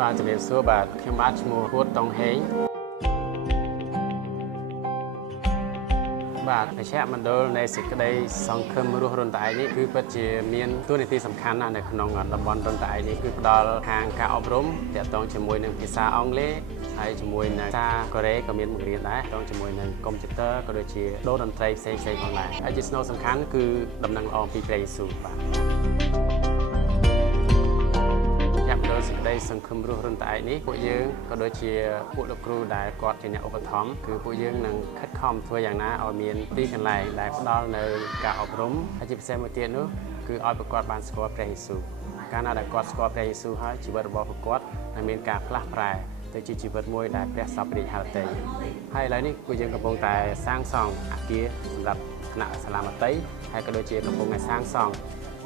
បាទជំរាបសួរបាទខ្ញុំបាទឈ្មោះហួតតុងហេងបាទមជ្ឈមណ្ឌលនៃសេចក្តីសង្ឃឹមរស់រនត្អែកនេះគឺពិតជាមានតួនាទីសំខាន់ណាស់នៅក្នុងតំបន់រនត្អែកនេះគឺផ្ដល់ខាងការអប់រំទាក់ទងជាមួយនឹងភាសាអង់គ្លេសហើយជាមួយនឹងភាសាកូរ៉េក៏មានបង្រៀនដែរទាក់ទងជាមួយនឹងកុំព្យូទ័រក៏ដូចជាដូរតន្ត្រីផ្សេងៗផងដែរហើយជាស្នូលសំខាន់គឺដំណឹងល្អអំពីព្រះយេស៊ូវបាទសេចក្តីសង្ឃឹមរស់រនត្អែកនេះពួកយើងក៏ដូចជាពួកលោកគ្រូដែលគាត់ជាអ្នកឧបត្ថម្ភគឺពួកយើងនឹងខិតខំធ្វើយ៉ាងណាឲ្យមានទីកន្លែងដែលផ្ដល់នៅការអប់រំហើយជាពិសេសមួយទៀតនោះគឺឲ្យពួកគាត់បានស្គាល់ព្រះយេស៊ូវកាលណាដែលគាត់ស្គាល់ព្រះយេស៊ូវហើយជីវិតរបស់ពួកគាត់នឹងមានការផ្លាស់ប្រែទៅជាជីវិតមួយដែលព្រះសពរាជហឫទ័យហើយឥឡូវនេះពួកយើងកំពុងតែសាងសង់អគារសម្រាប់គណៈសាលាមត្តេយ្យហើយក៏ដូចជាកំពុងតែសាងសង់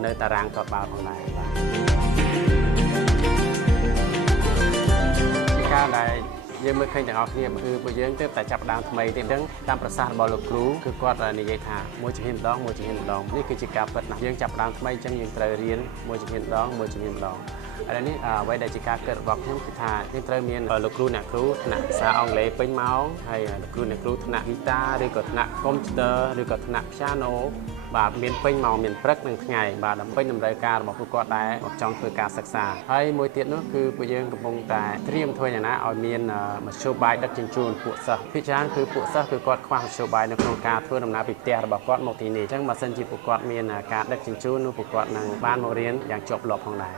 នៅតារាងទាត់បាល់ផងដែរបាទការដែលយើងមើលឃើញទាំងអស់គ្នាគឺពួកយើងទើបតែចាប់ផ្ដើមថ្មីទេអញ្ចឹងតាមប្រសាសន៍របស់លោកគ្រូគឺគាត់និយាយថាមួយជំហានម្ដងនេះគឺជាការពិតណាស់យើងចាប់ផ្ដើមថ្មីអញ្ចឹងយើងត្រូវរៀនមួយជំហានម្ដងឥឡូវនេះអ្វីដែលជាការគិតរបស់ខ្ញុំគឺថាយើងត្រូវមានលោកគ្រូអ្នកគ្រូថ្នាក់ភាសាអង់គ្លេសពេញម៉ោងហើយលោកគ្រូអ្នកគ្រូថ្នាក់ហ្គីតាឬក៏ថ្នាក់កុំព្យូទ័រឬក៏ថ្នាក់ព្យ៉ាណូបាទមានពេញម៉ោងមានព្រឹកនិងថ្ងៃបាទដើម្បីតម្រូវការរបស់ពួកគាត់ដែរមកចង់ធ្វើការសិក្សាហើយមួយទៀតនោះគឺពួកយើងកំពុងតែត្រៀមធ្វើយ៉ាងណាឲ្យមានមធ្យោបាយដឹកជញ្ជូនពួកសិស្សភាគច្រើនគឺពួកសិស្សគឺគាត់ខ្វះមធ្យោបាយនៅក្នុងការធ្វើដំណើរពីផ្ទះរបស់គាត់មកទីនេះអញ្ចឹងបើសិនជាពួកគាត់មានការដឹកជញ្ជូននោះពួកគាត់នឹងបានមករៀនយ៉ាងជាប់លាប់ផងដែរ